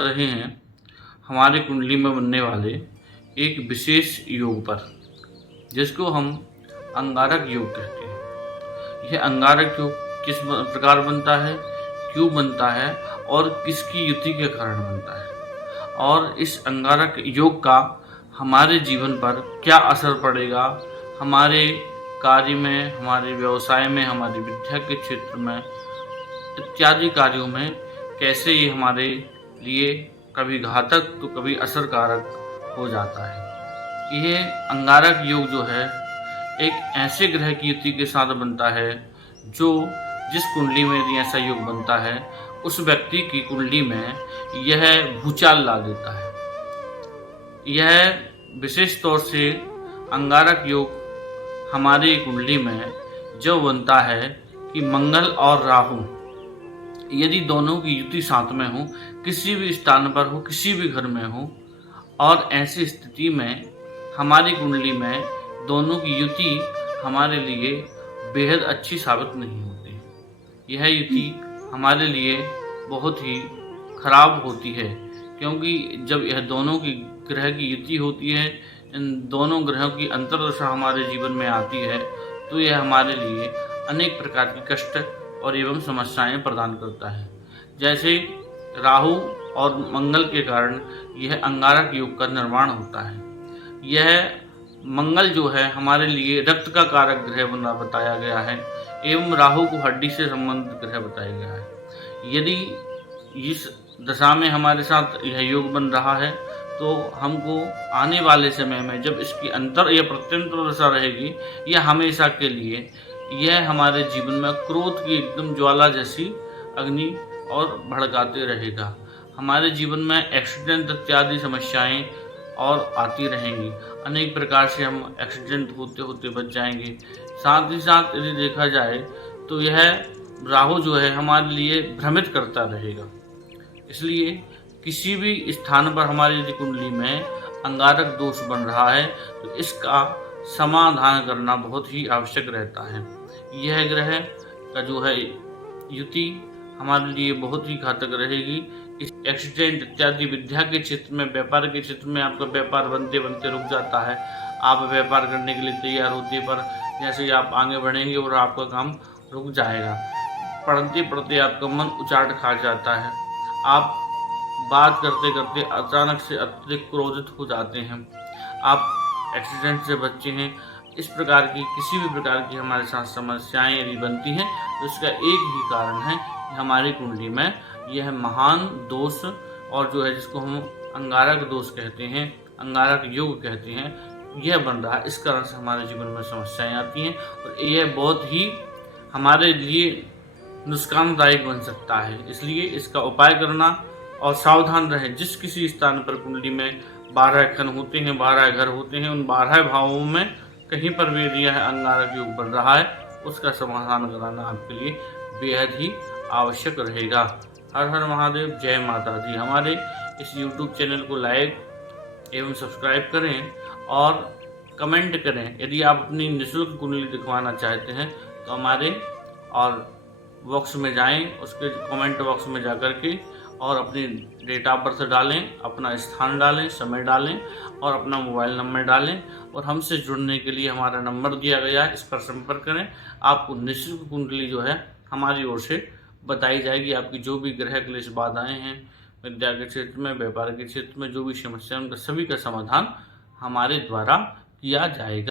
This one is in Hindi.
रहे हैं हमारी कुंडली में बनने वाले एक विशेष योग पर, जिसको हम अंगारक योग कहते हैं। यह अंगारक योग किस प्रकार बनता है, क्यों बनता है और किसकी युति के कारण बनता है, और इस अंगारक योग का हमारे जीवन पर क्या असर पड़ेगा, हमारे कार्य में, हमारे व्यवसाय में, हमारी विद्या के क्षेत्र में इत्यादि कार्यों में कैसे ये हमारे लिए कभी घातक तो कभी असरकारक हो जाता है। यह अंगारक योग जो है एक ऐसे ग्रह की युति के साथ बनता है जो जिस कुंडली में यदि ऐसा योग बनता है उस व्यक्ति की कुंडली में यह भूचाल ला देता है। यह विशेष तौर से अंगारक योग हमारी कुंडली में जो बनता है कि मंगल और राहु यदि दोनों की युति साथ में हो, किसी भी स्थान पर हो, किसी भी घर में हो, और ऐसी स्थिति में हमारी कुंडली में दोनों की युति हमारे लिए बेहद अच्छी साबित नहीं होती। यह युति हमारे लिए बहुत ही खराब होती है, क्योंकि जब यह दोनों की ग्रह की युति होती है, इन दोनों ग्रहों की अंतर्दशा हमारे जीवन में आती है, तो यह हमारे लिए अनेक प्रकार के कष्ट और एवं समस्याएं प्रदान करता है। जैसे राहु और मंगल के कारण यह अंगारक योग का निर्माण होता है। यह मंगल जो है हमारे लिए रक्त का कारक ग्रह बना बताया गया है, एवं राहु को हड्डी से संबंधित ग्रह बताया गया है। यदि इस दशा में हमारे साथ यह योग बन रहा है तो हमको आने वाले समय में जब इसकी अंतर या प्रत्यंतर दशा रहेगी, यह हमेशा के लिए यह हमारे जीवन में क्रोध की एकदम ज्वाला जैसी अग्नि और भड़काते रहेगा। हमारे जीवन में एक्सीडेंट इत्यादि समस्याएं और आती रहेंगी। अनेक प्रकार से हम एक्सीडेंट होते होते बच जाएंगे। साथ ही साथ यदि देखा जाए तो यह राहु जो है हमारे लिए भ्रमित करता रहेगा। इसलिए किसी भी स्थान पर हमारी यदि कुंडली में अंगारक दोष बन रहा है तो इसका समाधान करना बहुत ही आवश्यक रहता है। यह ग्रह का जो है युति हमारे लिए बहुत ही घातक रहेगी। इस एक्सीडेंट इत्यादि विद्या के क्षेत्र में, व्यापार के क्षेत्र में आपका व्यापार बनते बनते रुक जाता है। आप व्यापार करने के लिए तैयार होते पर जैसे ही आप आगे बढ़ेंगे और आपका काम रुक जाएगा। पढ़ते पढ़ते आपका मन उचाट खा जाता है। आप बात करते करते अचानक से अत्यधिक क्रोधित हो जाते हैं। आप एक्सीडेंट से बचे हैं। इस प्रकार की किसी भी प्रकार की हमारे साथ समस्याएं यदि बनती हैं तो इसका एक ही कारण है कि हमारी कुंडली में यह महान दोष और जो है जिसको हम अंगारक दोष कहते हैं, अंगारक योग कहते हैं, यह बन रहा है। इस कारण से हमारे जीवन में समस्याएं आती हैं और यह बहुत ही हमारे लिए नुकसानदायक बन सकता है। इसलिए इसका उपाय करना और सावधान रहें। जिस किसी स्थान पर कुंडली में 12 खंड होते हैं, 12 घर होते हैं, उन 12 भावों में कहीं पर भी यदि यह अंगारक योग बन रहा है उसका समाधान कराना आपके लिए बेहद ही आवश्यक रहेगा। हर हर महादेव, जय माता दी। हमारे इस YouTube चैनल को लाइक एवं सब्सक्राइब करें और कमेंट करें। यदि आप अपनी निःशुल्क कुंडली दिखवाना चाहते हैं तो हमारे और बॉक्स में जाएं, उसके कमेंट बॉक्स में जाकर के और अपनी डेट ऑफ बर्थ डालें, अपना स्थान डालें, समय डालें और अपना मोबाइल नंबर डालें और हमसे जुड़ने के लिए हमारा नंबर दिया गया है, इस पर संपर्क करें। आपको निःशुल्क कुंडली जो है हमारी ओर से बताई जाएगी। आपकी जो भी ग्रह क्लेश बाधाएं हैं, विद्या के क्षेत्र में, व्यापार के क्षेत्र में जो भी समस्या है उनका सभी का समाधान हमारे द्वारा किया जाएगा।